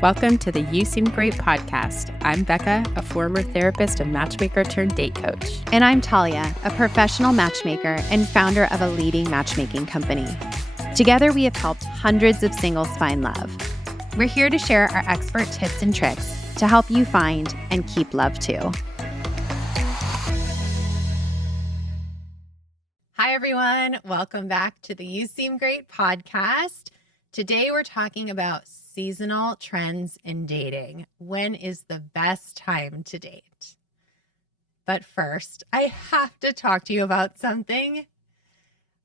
Welcome to the You Seem Great podcast. I'm Becca, a former therapist and matchmaker turned date coach. And I'm Talia, a professional matchmaker and founder of a leading matchmaking company. Together, we have helped hundreds of singles find love. We're here to share our expert tips and tricks to help you find and keep love too. Hi, everyone. Welcome back to the You Seem Great podcast. Today, we're talking about seasonal trends in dating. When is the best time to date? But first, I have to talk to you about something.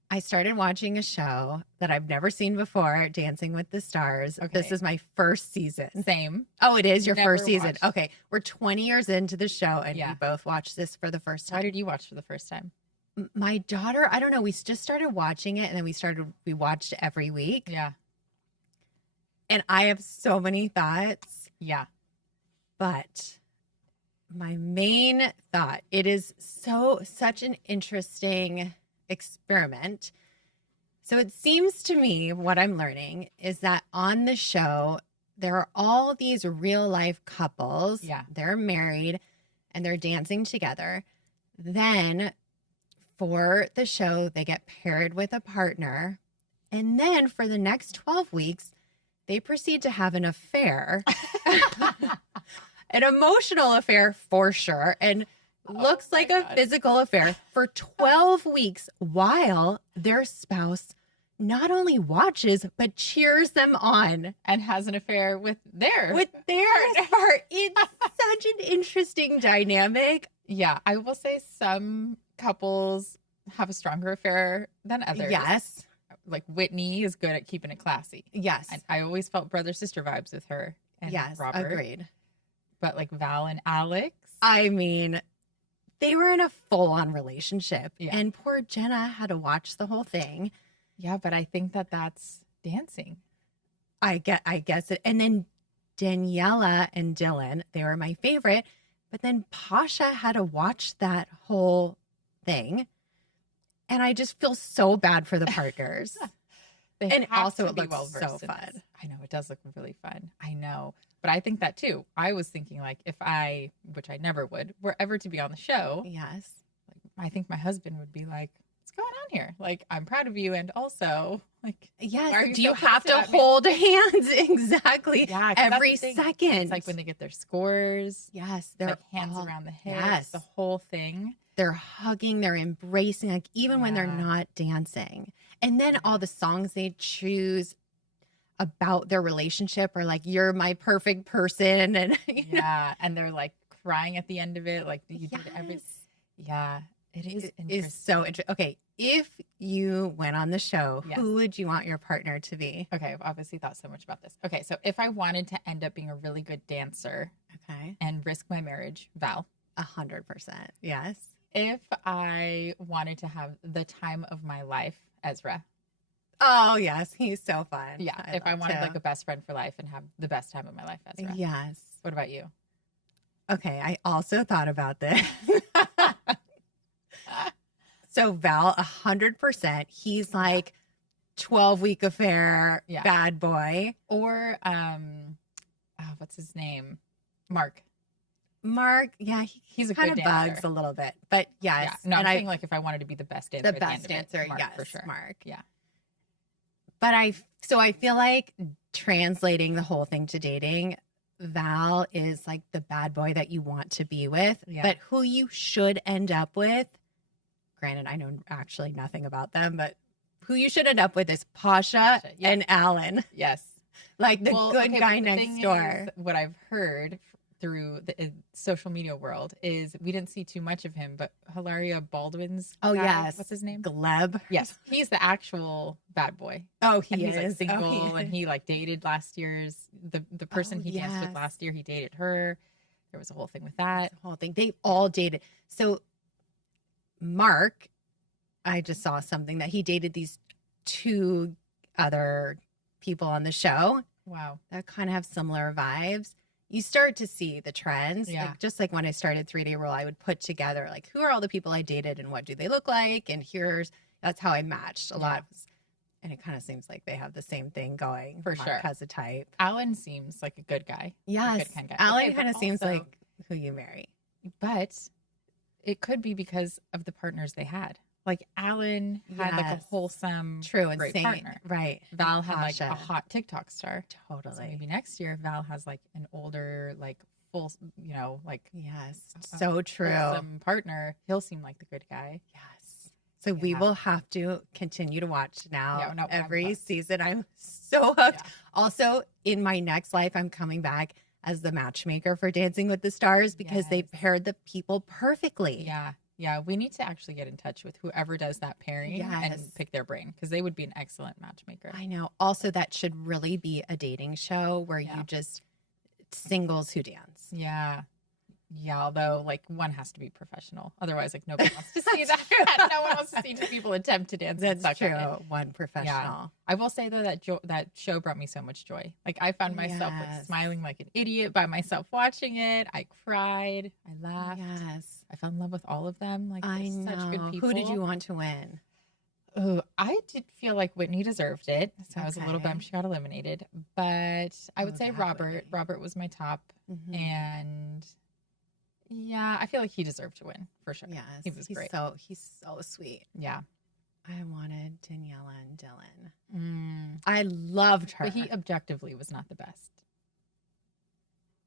I started watching a show that I've never seen before, Dancing with the Stars. Okay. This is my first season. Same. Oh, it is your Never first season. watched. Okay. We're 20 years into the show and Yeah. we both watched this for the first time. Why did you watch for the first time? My daughter, I don't know, we just started watching it and then we watched it every week. Yeah. And I have so many thoughts. Yeah. But my main thought, it is such an interesting experiment. So it seems to me what I'm learning is that on the show, there are all these real life couples. Yeah. They're married and they're dancing together. Then for the show, they get paired with a partner. And then for the next 12 weeks, they proceed to have an affair, an emotional affair for sure, and looks like a physical affair for 12 weeks while their spouse not only watches, but cheers them on. And has an affair with their part. It's such an interesting dynamic. Yeah. I will say some couples have a stronger affair than others. Yes. Like Whitney is good at keeping it classy. Yes. And I always felt brother-sister vibes with her and Yes. Robert. Agreed. But like Val and Alex. I mean, they were in a full-on relationship. Yeah. And poor Jenna had to watch the whole thing. Yeah, but I think that that's dancing. I guess it. And then Daniela and Dylan, they were my favorite. But then Pasha had to watch that whole thing. And I just feel so bad for the partners. They And have also to it be looks well-versed so in fun. this. I know, it does look really fun. I know. But I think that too. I was thinking like if I, which I never would, were ever to be on the show, Yes. I think my husband would be like, what's going on here? Like, I'm proud of you. And also, like, why are Yes. Do so you have pissed to at me? hold hands? Exactly. Yeah, 'cause that's Every the thing. second. It's like when they get their scores, Yes. they're They're like hands all- around the hips, Yes. the whole thing. They're hugging, they're embracing, like even when they're Yeah. not dancing. And then all the songs they choose about their relationship are like, you're my perfect person. And you know? Yeah. And they're like crying at the end of it. Like, you did every. Yeah. It is It interesting. is so interesting. Okay. If you went on the show, Yes. who would you want your partner to be? Okay, I've obviously thought so much about this. Okay, so if I wanted to end up being a really good dancer Okay. and risk my marriage, Val. 100%. Yes. If I wanted to have the time of my life, Ezra. Oh, yes. He's so fun. Yeah, if I wanted like a best friend for life and have the best time of my life, Ezra. Yes. What about you? Okay. I also thought about this. So Val, 100%. He's like 12-week affair, Yeah. bad boy. Or what's his name? Mark. Mark, yeah, He's a kind good of dancer. bugs a little bit, but yes. Yeah. No, I'm and saying like if I wanted to be the best dancer. the at the best end of it, dancer, Mark, yes, for sure. Mark. Yeah. But I feel like translating the whole thing to dating, Val is like the bad boy that you want to be with, Yeah. but who you should end up with. Granted, I know actually nothing about them, but who you should end up with is Pasha Yeah. and Alan, Yes. like the good okay, guy but the next thing door. is, what I've heard through the social media world is we didn't see too much of him, but Hilaria Baldwin's Oh, guy, yes. what's his name? Gleb. Yes, he's the actual bad boy. Oh, he And he's is. like single, Oh, he and is. he like dated last year's the person Oh, he danced with yes. last year. He dated her. There was a whole thing with that. The whole thing. They all dated. So Mark, I just saw something that he dated these two other people on the show Wow. that kind of have similar vibes. You start to see the trends. Yeah. Like, just like when I started 3-Day Rule, I would put together like who are all the people I dated and what do they look like? And that's how I matched a lot. And it kind of seems like they have the same thing going. For Mark sure. has a type. Alan seems like a good guy. Yes. A good kind of guy. Alan Okay, kind of but seems also- like who you marry. But it could be because of the partners they had. Like Alan had like a Yes. wholesome, True and great sane. partner. Right. Val had like a Natasha. hot TikTok star. So Totally. maybe next year Val has like an older, like full, like Yes. a So true. wholesome partner. He'll seem like the good guy. Yes. So we Yeah. will have to continue to watch now. Yeah, no, I'm every hooked. season. I'm so hooked. Yeah. Also, in my next life, I'm coming back as the matchmaker for Dancing with the Stars because they Yes. paired the people perfectly. Yeah. Yeah. We need to actually get in touch with whoever does that pairing Yes. and pick their brain because they would be an excellent matchmaker. I know. Also, that should really be a dating show where Yeah. you just singles who dance. Yeah. Yeah. Although, like, one has to be professional. Otherwise, like, nobody wants to see that. No one wants to see two people attempt to dance. and That's suck true. at it. One professional. I will say, though, that that show brought me so much joy. Like, I found myself like Yes. smiling like an idiot by myself watching it. I cried. I laughed. Yes. I fell in love with all of them. Like, I they're such good know. people. Who did you want to win? Oh, I did feel like Whitney deserved it. So I was a little Okay. bummed she got eliminated. But I would Oh, say that Robert. Whitney. Robert was my top. Mhm. And yeah, I feel like he deserved to win for sure. Yes. He was great. He's so sweet. Yeah. I wanted Daniela and Dylan. Mm. I loved her. But he objectively was not the best.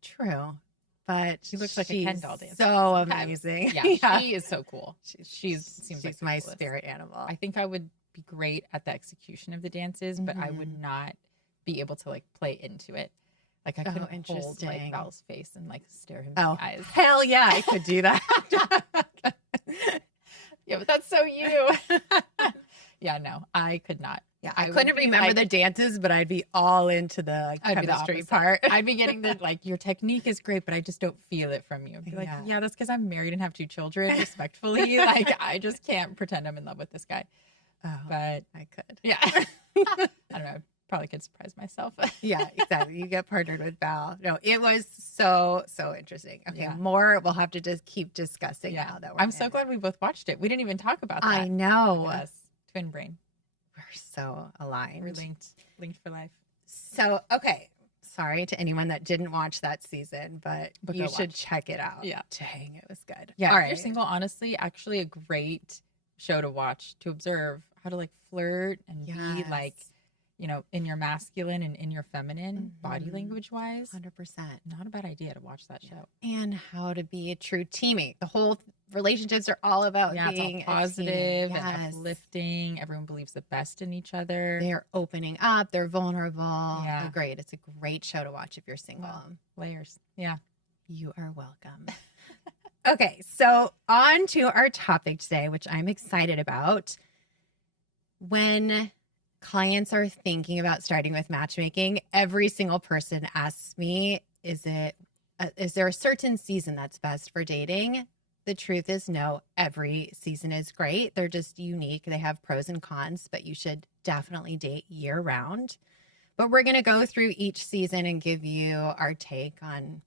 True. But He looks like a she's Ken doll dancer. so amazing. Yeah, she is so cool. She's seems like the my coolest. spirit animal. I think I would be great at the execution of the dances, but I would not be able to like play into it. Like I couldn't hold interesting. like Val's face and like stare him in Oh, the eyes. hell yeah, I could do that. Yeah, but that's so you. Yeah, no, I could not. Yeah, I I would couldn't be remember like- the dances, but I'd be all into the like, I'd be the chemistry opposite. part. I'd be getting the like your technique is great, but I just don't feel it from you. I'd be like, Yeah. yeah, that's because I'm married and have 2 children. Respectfully, like I just can't pretend I'm in love with this guy. Oh, But I could. yeah, I don't know. Probably could surprise myself. Yeah, exactly. You get partnered with Val. No, it was so interesting. Okay, Yeah. more we'll have to just keep discussing Yeah, now that we're I'm so in it. glad we both watched it. We didn't even talk about that. I know. Yes, twin brain. We're so aligned. We're linked for life. So, okay. Sorry to anyone that didn't watch that season, but But you go should watch. check it out. Yeah. Dang, it was good. Yeah, All if right. you're single, honestly, actually a great show to watch to observe how to like flirt and be like, Yes. you know, in your masculine and in your feminine body Mhm. language wise. 100%. Not a bad idea to watch that show. And how to be a true teammate. The whole relationships are all about Yeah, being it's all a team. positive and Yes. uplifting. Everyone believes the best in each other. They're opening up. They're vulnerable. Yeah. Great. It's a great show to watch if you're single. Wow. Layers. Yeah. You are welcome. Okay, so on to our topic today, which I'm excited about. When clients are thinking about starting with matchmaking, every single person asks me, is there a certain season that's best for dating? The truth is no, every season is great. They're just unique. They have pros and cons, but you should definitely date year round. But we're going to go through each season and give you our take on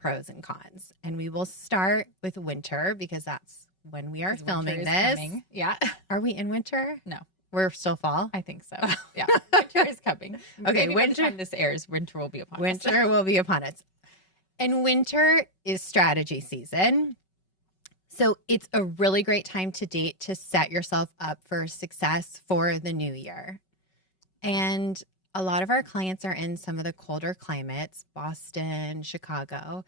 pros and cons. And we will start with winter because that's when we are 'Cause winter filming is this. coming. Yeah. Are we in winter? No. We're still fall? I think so. Yeah. Winter is coming. Okay, Maybe by the winter- time this airs, winter will be upon us. Winter will be upon us. And winter is strategy season. So it's a really great time to date to set yourself up for success for the new year. And a lot of our clients are in some of the colder climates, Boston, Chicago,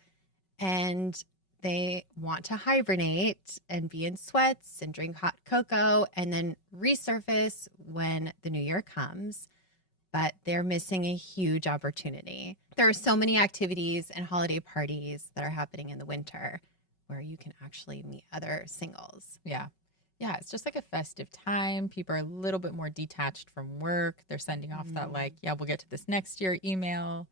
and they want to hibernate and be in sweats and drink hot cocoa and then resurface when the new year comes. But they're missing a huge opportunity. There are so many activities and holiday parties that are happening in the winter where you can actually meet other singles. Yeah. Yeah. It's just like a festive time. People are a little bit more detached from work. They're sending off that, like, yeah, we'll get to this next year email.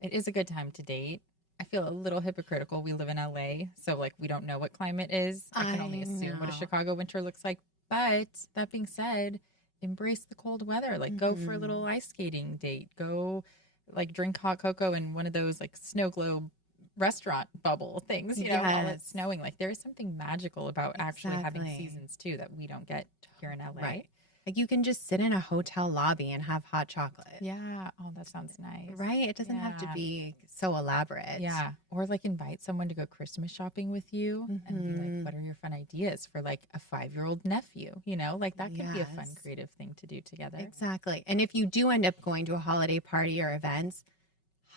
It is a good time to date. I feel a little hypocritical. We live in LA, so like we don't know what climate is. I can only I assume what a know. Chicago winter looks like. But that being said, embrace the cold weather. Like go for a little ice skating date. Go like drink hot cocoa in one of those like snow globe restaurant bubble things, you know, while it's Yes. snowing. Like there is something magical about actually having Exactly. seasons too that we don't get here in LA. Right. Like you can just sit in a hotel lobby and have hot chocolate. Yeah. Oh, that sounds nice. Right? It doesn't have to Yeah. be so elaborate. Yeah. Or like invite someone to go Christmas shopping with you and be like, Mhm. what are your fun ideas for like a 5-year-old nephew? You know, like that could be a fun, Yes. creative thing to do together. Exactly. And if you do end up going to a holiday party or events,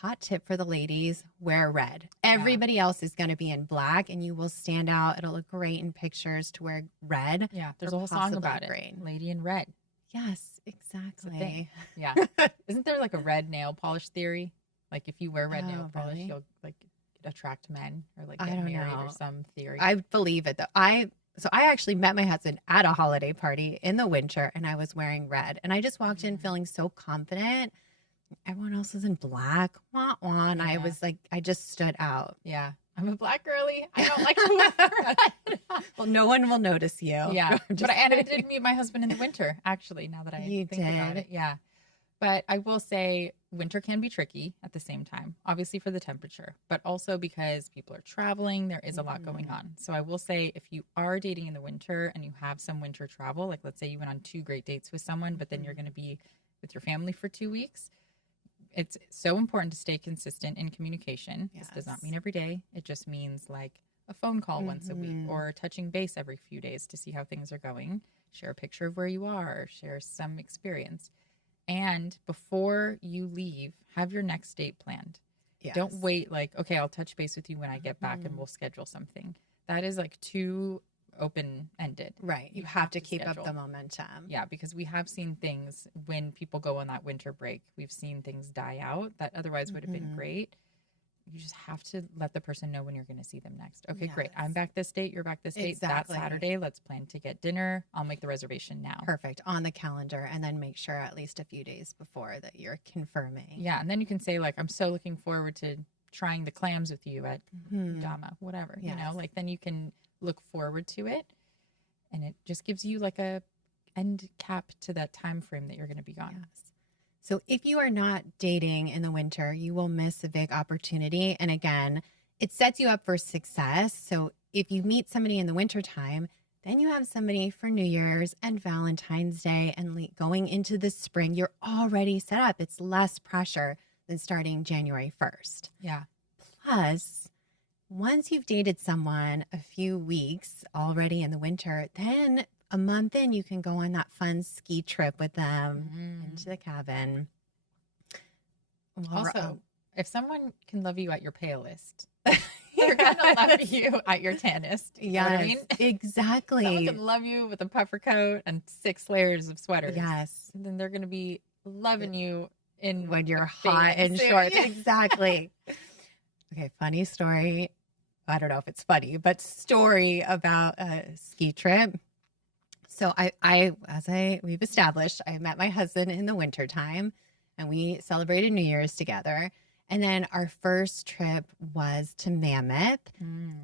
hot tip for the ladies, wear red. Everybody else is going to be in black and you will stand out. It'll look great in pictures to wear red. Yeah. There's or a whole song possibly about it. green. Lady in Red. Yes, It's a thing. exactly. Yeah. Isn't there like a red nail polish theory? Like if you wear red nail Oh, polish, really? you'll like attract men or like I get don't married or know. some theory. I believe it though. So I actually met my husband at a holiday party in the winter and I was wearing red and I just walked in feeling so confident. Everyone else was in black. Wah, wah, and I Yeah. was like, I just stood out. Yeah. I'm a black girly. I don't like to wear red. Well, no one will notice you. Yeah. I'm just And I kidding. did meet my husband in the winter, actually, now that I You think about did? it. Yeah. But I will say winter can be tricky at the same time, obviously for the temperature, but also because people are traveling, there is a lot going on. So I will say if you are dating in the winter and you have some winter travel, like let's say you went on 2 great dates with someone, but then you're going to be with your family for 2 weeks, it's so important to stay consistent in communication. This does not Yes. mean every day. It just means like a phone call once a week or touching base every few days to see how things are going. Share a picture of where you are, share some experience. And before you leave, have your next date planned. Yes. Don't wait like, okay, I'll touch base with you when I get back and we'll schedule something. That is like too open-ended. Right. You have to keep schedule. up the momentum. Yeah, because we have seen things when people go on that winter break. We've seen things die out that otherwise would have been great. You just have to let the person know when you're going to see them next. Okay, great. I'm Yes. back this date. You're back this date. Exactly. That Saturday, let's plan to get dinner. I'll make the reservation now. Perfect. On the calendar. And then make sure at least a few days before that you're confirming. Yeah, and then you can say like, I'm so looking forward to trying the clams with you at Mhm. Dama, whatever. You know, Yes. like then you can look forward to it, and it just gives you like a end cap to that time frame that you're going to be gone. Yes. So if you are not dating in the winter, you will miss a big opportunity. And again, it sets you up for success. So if you meet somebody in the wintertime, then you have somebody for New Year's and Valentine's Day and going into the spring, you're already set up. It's less pressure than starting January 1st. Yeah. Plus, once you've dated someone a few weeks already in the winter, then a month in, you can go on that fun ski trip with them into the cabin. Also, if someone can love you at your palest, they're gonna love you at your tannest. You know what I mean? Exactly. Someone can love you with a puffer coat and 6 layers of sweaters. Yes. And then they're gonna be loving you in When you're a hot bathing and suit. shorts. Yeah. Exactly. Okay, funny story. I don't know if it's funny, but story about a ski trip. So we've established, I met my husband in the wintertime and we celebrated New Year's together. And then our first trip was to Mammoth.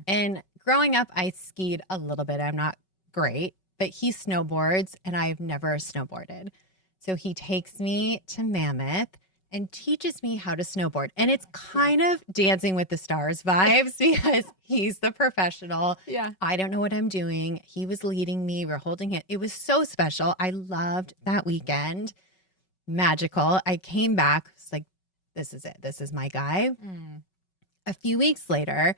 And growing up, I skied a little bit. I'm not great, but he snowboards and I've never snowboarded. So he takes me to Mammoth and teaches me how to snowboard. And it's kind of Dancing with the Stars vibes because he's the professional. Yeah. I don't know what I'm doing. He was leading me. We're holding it. It was so special. I loved that weekend. Magical. I came back. It's like, this is it. This is my guy. A few weeks later,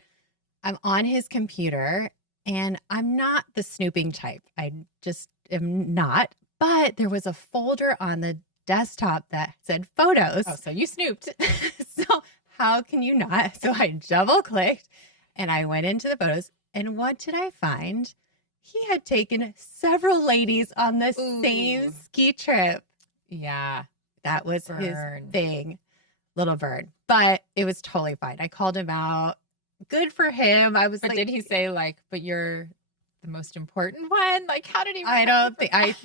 I'm on his computer and I'm not the snooping type. I just am not. But there was a folder on the desktop that said photos. Oh, so you snooped. So how can you not? So I double clicked and I went into the photos. And what did I find? He had taken several ladies on the same ski trip. Yeah. That was Burn. his thing. Little bird. But it was totally fine. I called him out. Good for him. I was But like, did he say like, but you're the most important one? Like, how did he? I don't think I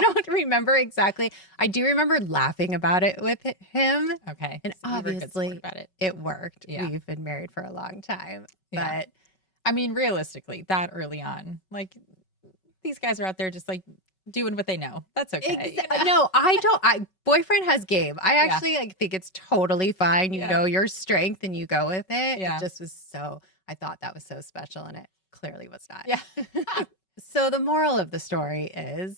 don't remember exactly. I do remember laughing about it with him. Okay. And so you were a good obviously sport about it. it worked. Yeah. We've been married for a long time. Yeah. But I mean, realistically, that early on, like these guys are out there just like doing what they know. That's okay. you know? No, I don't. Boyfriend has game. I actually like think it's totally fine. You know your strength and you go with it. Yeah. It just was I thought that was so special and it clearly was not. Yeah. So the moral of the story is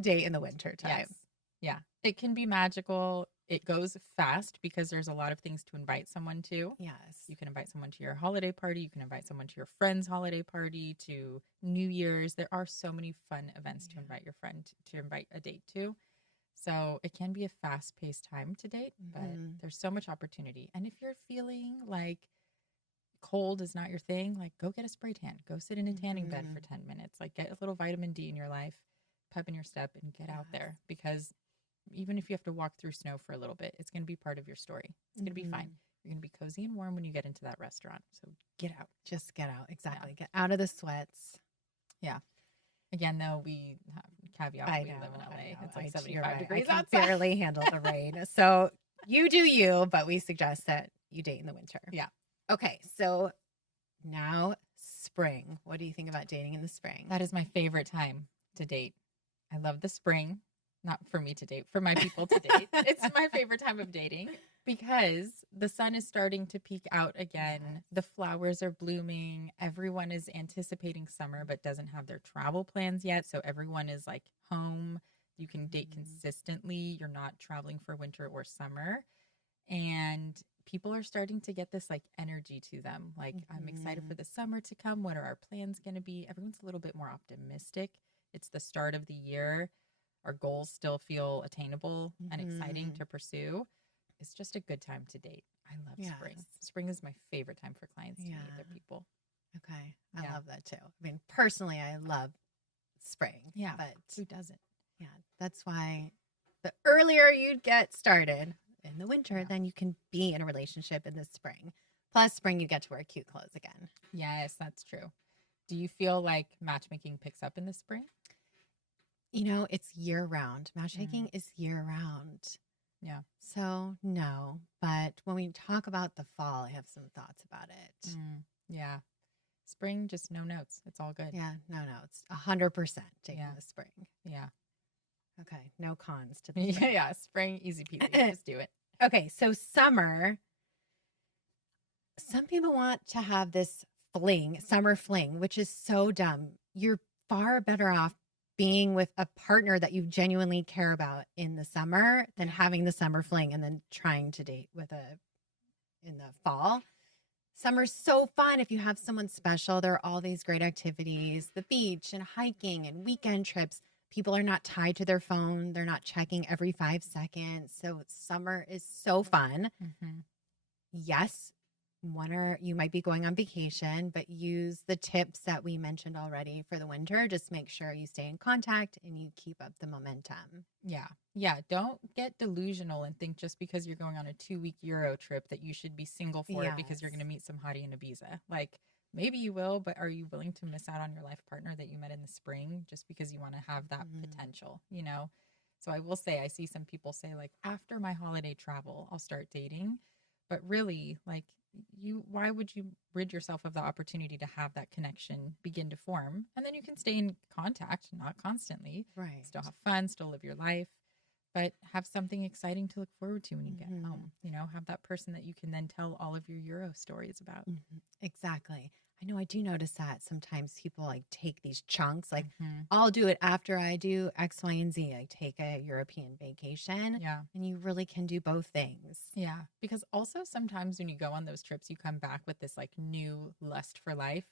date in the winter time. Yes. Yeah. It can be magical. It goes fast because there's a lot of things to invite someone to. Yes. You can invite someone to your holiday party. You can invite someone to your friend's holiday party, to New Year's. There are so many fun events to invite your friend to invite a date to. So it can be a fast paced time to date, but there's so much opportunity. And if you're feeling like cold is not your thing, like go get a spray tan, go sit in a tanning bed for 10 minutes, like get a little vitamin D in your life, pep in your step, and get out there, because even if you have to walk through snow for a little bit, it's going to be part of your story. It's going to be fine. You're going to be cozy and warm when you get into that restaurant. So get out. Just get out. Exactly. Yeah. Get out of the sweats. Yeah. Again, though, we have caveat. We live in LA. It's like 75 degrees I outside. can barely handle the rain. So you do you, but we suggest that you date in the winter. Yeah. Okay. So now spring. What do you think about dating in the spring? That is my favorite time to date. I love the spring. Not for me to date, for my people to date. It's my favorite time of dating because the sun is starting to peek out again. Yes. The flowers are blooming. Everyone is anticipating summer, but doesn't have their travel plans yet. So everyone is like home. You can date consistently. You're not traveling for winter or summer. And people are starting to get this like energy to them. Like, I'm excited for the summer to come. What are our plans going to be? Everyone's a little bit more optimistic. It's the start of the year. Our goals still feel attainable and exciting to pursue. It's just a good time to date. I love spring. Spring is my favorite time for clients to meet their people. Okay. I love that too. I mean, personally, I love spring. Yeah. But who doesn't? Yeah. That's why the earlier you get started in the winter, then you can be in a relationship in the spring. Plus, spring, you get to wear cute clothes again. Yes, that's true. Do you feel like matchmaking picks up in the spring? You know, it's year round. Matchmaking is year round. Yeah. So, no. But when we talk about the fall, I have some thoughts about it. Yeah. Spring, just no notes. It's all good. Yeah. No notes. 100% taking the spring. Yeah. Okay. No cons to the spring. Yeah. Spring, easy peasy. Just do it. Okay. So, summer. Some people want to have this summer fling, which is so dumb. You're far better off being with a partner that you genuinely care about in the summer than having the summer fling and then trying to date in the fall. Summer's so fun if you have someone special. There are all these great activities, the beach and hiking and weekend trips. People are not tied to their phone. They're not checking every 5 seconds. So summer is so fun. Yes, you might be going on vacation, but use the tips that we mentioned already for the winter. Just make sure you stay in contact and you keep up the momentum. Yeah. Yeah. Don't get delusional and think just because you're going on a 2-week Euro trip that you should be single for it because you're going to meet some hottie in Ibiza. Like, maybe you will, but are you willing to miss out on your life partner that you met in the spring just because you want to have that potential, you know? So I will say, I see some people say like, after my holiday travel, I'll start dating. But really, like, why would you rid yourself of the opportunity to have that connection begin to form? And then you can stay in contact, not constantly. Right. Still have fun, still live your life, but have something exciting to look forward to when you get home. You know, have that person that you can then tell all of your Euro stories about. Exactly. I know I do notice that sometimes people like take these chunks, like I'll do it after I do X, Y, and Z. I take a European vacation. Yeah. And you really can do both things. Yeah. Because also sometimes when you go on those trips, you come back with this like new lust for life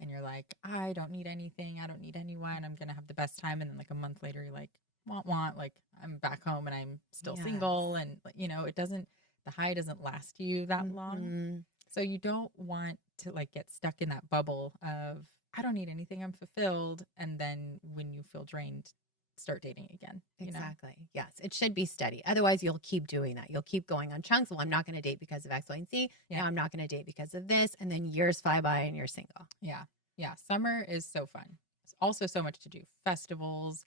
and you're like, I don't need anything. I don't need anyone. I'm going to have the best time. And then like a month later, you're like, want, like I'm back home and I'm still single. And you know, the high doesn't last you that long. So you don't want to like get stuck in that bubble of, I don't need anything, I'm fulfilled. And then when you feel drained, start dating again. Exactly. Yes. It should be steady. Otherwise, you'll keep doing that. You'll keep going on chunks. Well, I'm not going to date because of X, Y, and Z. Yeah. Now I'm not going to date because of this. And then years fly by and you're single. Yeah. Yeah. Summer is so fun. It's also so much to do. Festivals,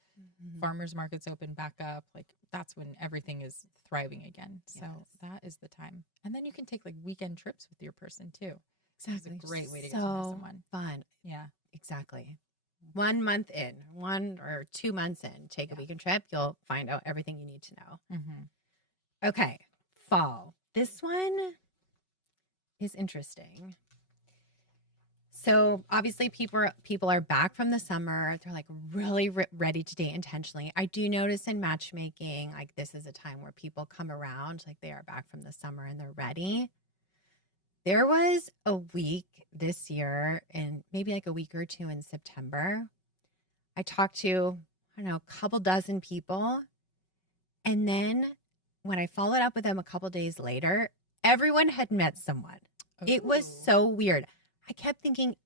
farmers markets open back up. Like that's when everything is thriving again. So that is the time. And then you can take like weekend trips with your person too. Exactly. It's a great way to get to know someone. Fun. Yeah. Exactly. 1 month in, 1 or 2 months in, take a weekend trip. You'll find out everything you need to know. Okay. Fall. This one is interesting. So obviously people are back from the summer. They're like really ready to date intentionally. I do notice in matchmaking, like this is a time where people come around, like they are back from the summer and they're ready. There was a week this year, and maybe like a week or two in September. I talked to, I don't know, a couple dozen people. And then when I followed up with them a couple days later, everyone had met someone. It was Ooh. so weird. I kept thinking,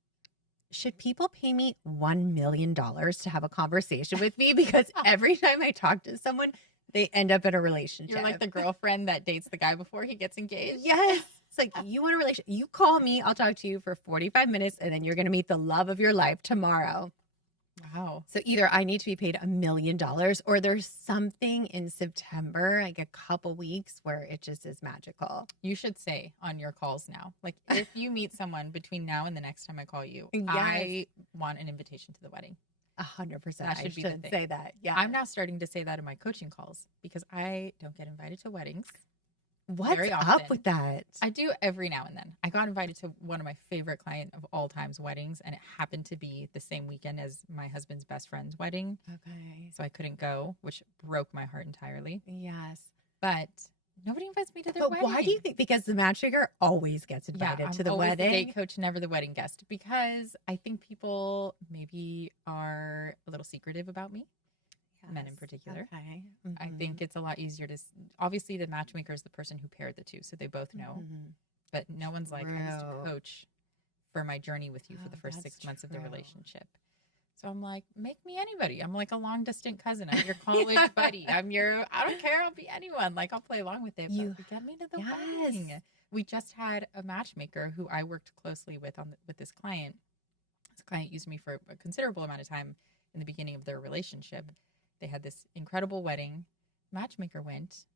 should people pay me $1 million to have a conversation with me? Because every time I talk to someone, they end up in a relationship. You're like the girlfriend that dates the guy before he gets engaged. Yes. It's like, you want a relationship? You call me, I'll talk to you for 45 minutes, and then you're going to meet the love of your life tomorrow. Wow. So either I need to be paid $1 million or there's something in September, like a couple weeks, where it just is magical. You should say on your calls now, like if you meet someone between now and the next time I call you, Yes. I want an invitation to the wedding. 100%. That should be the thing. say that. Yeah. I'm now starting to say that in my coaching calls because I don't get invited to weddings. What's very up often. with that? I do every now and then. I got invited to one of my favorite client of all time's weddings, and it happened to be the same weekend as my husband's best friend's wedding. Okay. So I couldn't go, which broke my heart entirely. Yes. But nobody invites me to their But wedding. why do you think? Because the matchmaker always gets Yeah, invited I'm to the always wedding. the date coach, never the wedding guest, because I think people maybe are a little secretive about me. Men in Yes. particular. Okay. I think it's a lot easier to, obviously the matchmaker is the person who paired the two, so they both know, Mhm. but no one's like, I used to True. coach for my journey with you for the Oh, first that's 6 months of the true. relationship. So I'm like, make me anybody. I'm like a long distant cousin. I'm your college buddy. I don't care. I'll be anyone. Like I'll play along with it. You- But get me to the Yes. wedding. We just had a matchmaker who I worked closely with with this client. This client used me for a considerable amount of time in the beginning of their relationship. They had this incredible wedding. Matchmaker went,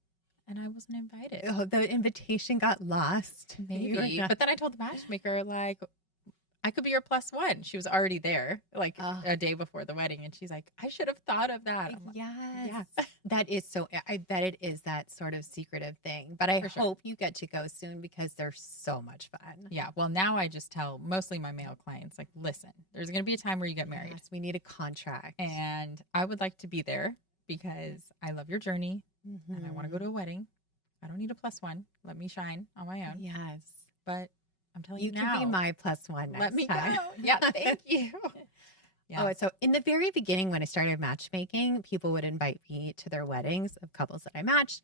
and I wasn't invited. Oh, the invitation got lost. You were Maybe. not- But then I told the matchmaker, like, I could be your plus one. She was already there, like a day before the wedding. And she's like, I should have thought of that. I'm like, Yes. yes. That is so, I bet it is that sort of secretive thing. But I For sure. hope you get to go soon because they're so much fun. Yeah. Well, now I just tell mostly my male clients, like, listen, there's going to be a time where you get married. Yes, we need a contract. And I would like to be there because I love your journey and I want to go to a wedding. I don't need a plus one. Let me shine on my own. Yes. But I'm telling you, You now, can be my plus one next let me time. go. Yeah. Thank you. Yeah. Oh, so in the very beginning, when I started matchmaking, people would invite me to their weddings of couples that I matched.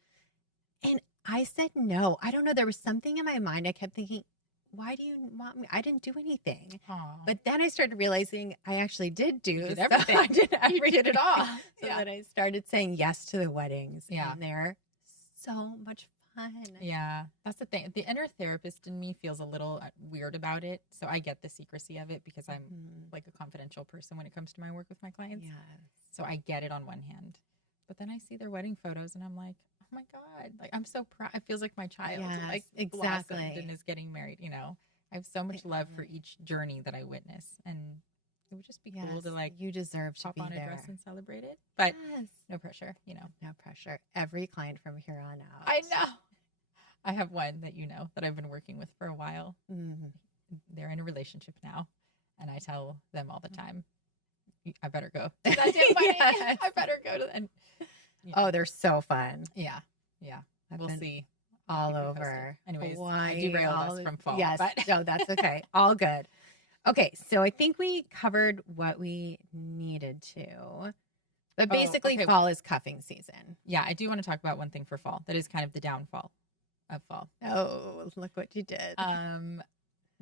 And I said no. I don't know. There was something in my mind. I kept thinking, why do you want me? I didn't do anything. Aw. But then I started realizing I actually did do did so everything. I did You everything. did it all. So Yeah. then I started saying yes to the weddings. Yeah. And they're so much fun. Yeah, that's the thing. The inner therapist in me feels a little weird about it. So I get the secrecy of it because I'm Mhm. like a confidential person when it comes to my work with my clients. Yes. So I get it on one hand. But then I see their wedding photos and I'm like, oh my God, like I'm so proud. It feels like my child Yes, like exactly. blossomed and is getting married, you know. I have so much love for each journey that I witness. And it would just be cool to Yes, like you deserve to pop be on a there. dress and celebrate it. But Yes. no pressure, you know. No pressure. Every client from here on out. I know. I have one that you know that I've been working with for a while. Mhm. They're in a relationship now, and I tell them all the time, I better go to that damn wedding. Yes. I better go to and Oh, they're so fun. yeah. I've We'll been see. all keep you posted. over. Anyways, I Hawaii, derailed all us of- from fall, Yes, but- no, that's okay. All good. Okay, so I think we covered what we needed to. But Oh, basically, okay. fall is cuffing season. Yeah, I do want to talk about one thing for fall. That is kind of the downfall of fall. Oh, look what you did.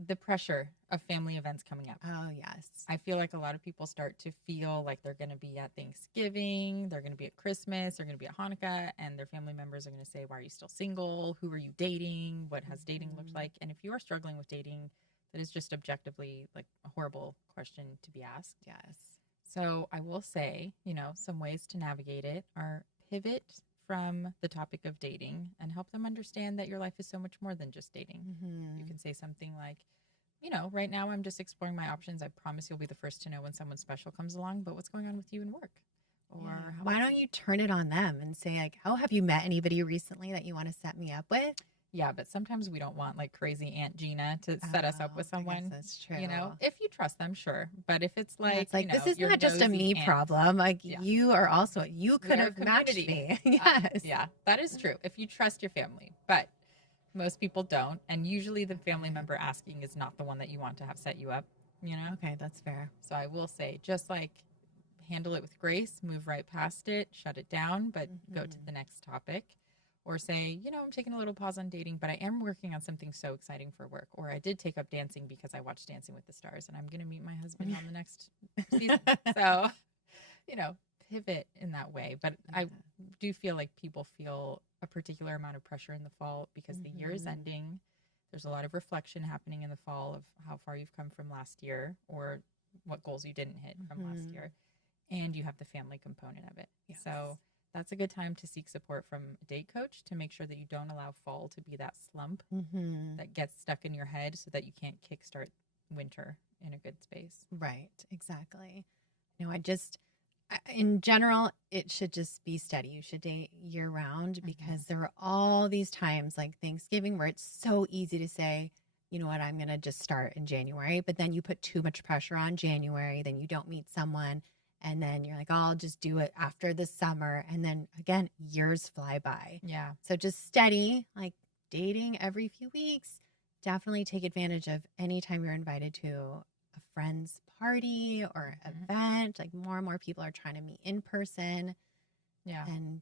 The pressure of family events coming up. Oh, yes. I feel like a lot of people start to feel like they're going to be at Thanksgiving, they're going to be at Christmas, they're going to be at Hanukkah, and their family members are going to say, why are you still single? Who are you dating? What has dating looked like? And if you are struggling with dating, that is just objectively like a horrible question to be asked. Yes. So I will say, you know, some ways to navigate it are pivot from the topic of dating and help them understand that your life is so much more than just dating. You can say something like, you know, right now I'm just exploring my options. I promise you'll be the first to know when someone special comes along, but what's going on with you in work? Or Yeah. how Why about don't you turn it on them and say, like, oh, have you met anybody recently that you want to set me up with? Yeah, but sometimes we don't want like crazy Aunt Gina to set us up with I guess someone. that's true. If you trust them, sure. But if it's Yeah, like, it's like, this is your not just a nosy me aunt, problem. Like, Yeah. you are also, you We could are a have matched community. me. Yes. Yeah, that is true. If you trust your family, but most people don't. And usually the family member asking is not the one that you want to have set you up, Okay, that's fair. So I will say, just like handle it with grace, move right past it, shut it down, but go to the next topic. Or say, I'm taking a little pause on dating, but I am working on something so exciting for work. Or I did take up dancing because I watched Dancing with the Stars and I'm going to meet my husband on the next season. So, pivot in that way. But I do feel like people feel a particular amount of pressure in the fall because the year is ending. There's a lot of reflection happening in the fall of how far you've come from last year or what goals you didn't hit from last year. And you have the family component of it. Yes. So that's a good time to seek support from a date coach to make sure that you don't allow fall to be that slump that gets stuck in your head so that you can't kickstart winter in a good space. Right, exactly. In general, it should just be steady. You should date year round because there are all these times like Thanksgiving where it's so easy to say, you know what, I'm going to just start in January. But then you put too much pressure on January, then you don't meet someone. And then you're like, oh, I'll just do it after the summer. And then again, years fly by. Yeah. So just steady, like dating every few weeks. Definitely take advantage of any time you're invited to a friend's party or event. Like more and more people are trying to meet in person. Yeah. And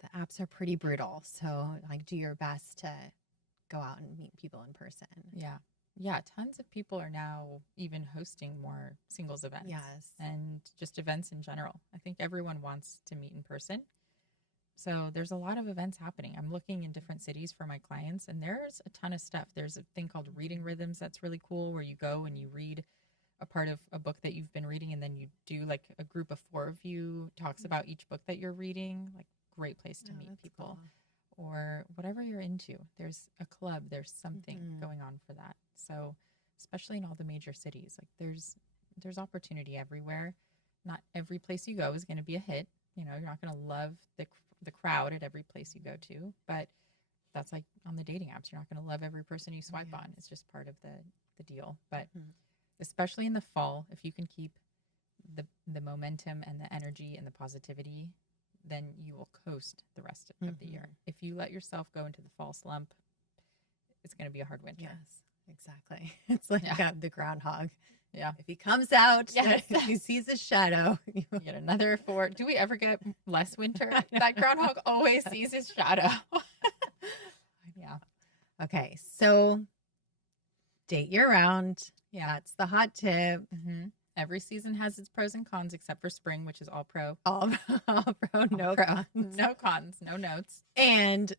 the apps are pretty brutal. So like do your best to go out and meet people in person. Yeah. Yeah, tons of people are now even hosting more singles events. Yes. And just events in general. I think everyone wants to meet in person. So there's a lot of events happening. I'm looking in different cities for my clients, and there's a ton of stuff. There's a thing called Reading Rhythms that's really cool, where you go and you read a part of a book that you've been reading, and then you do like a group of 4 of you talks about each book that you're reading. Like, great place to meet people. Cool. Or whatever you're into. There's a club, there's something going on for that. So especially in all the major cities, like there's opportunity everywhere. Not every place you go is going to be a hit. You're not going to love the crowd at every place you go to, but that's like on the dating apps. You're not going to love every person you swipe on. It's just part of the deal. But especially in the fall, if you can keep the momentum and the energy and the positivity, then you will coast the rest of the year. If you let yourself go into the fall slump, it's going to be a hard winter. Yes, exactly. It's like the groundhog. Yeah. If he comes out, Yes. he sees a shadow. You get another 4. Do we ever get less winter? That groundhog always sees his shadow. Yeah. Okay, so date year round. Yeah. That's the hot tip. Every season has its pros and cons, except for spring, which is all pro. All pro, no cons. No cons, no notes. And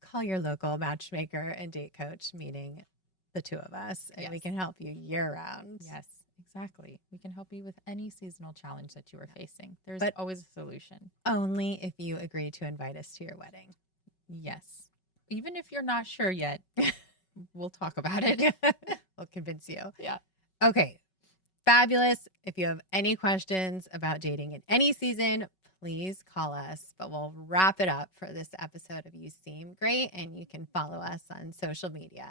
call your local matchmaker and date coach, meaning the 2 of us, and we can help you year round. Yes, exactly. We can help you with any seasonal challenge that you are facing. There's always a solution. Only if you agree to invite us to your wedding. Yes. Even if you're not sure yet, we'll talk about it. We'll convince you. Yeah. Okay. Fabulous. If you have any questions about dating in any season, please call us. But we'll wrap it up for this episode of You Seem Great, and you can follow us on social media.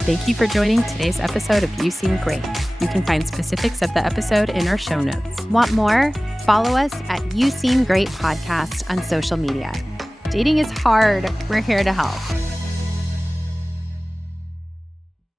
Thank you for joining today's episode of You Seem Great. You can find specifics of the episode in our show notes. Want more? Follow us at You Seem Great Podcast on social media. Dating is hard. We're here to help.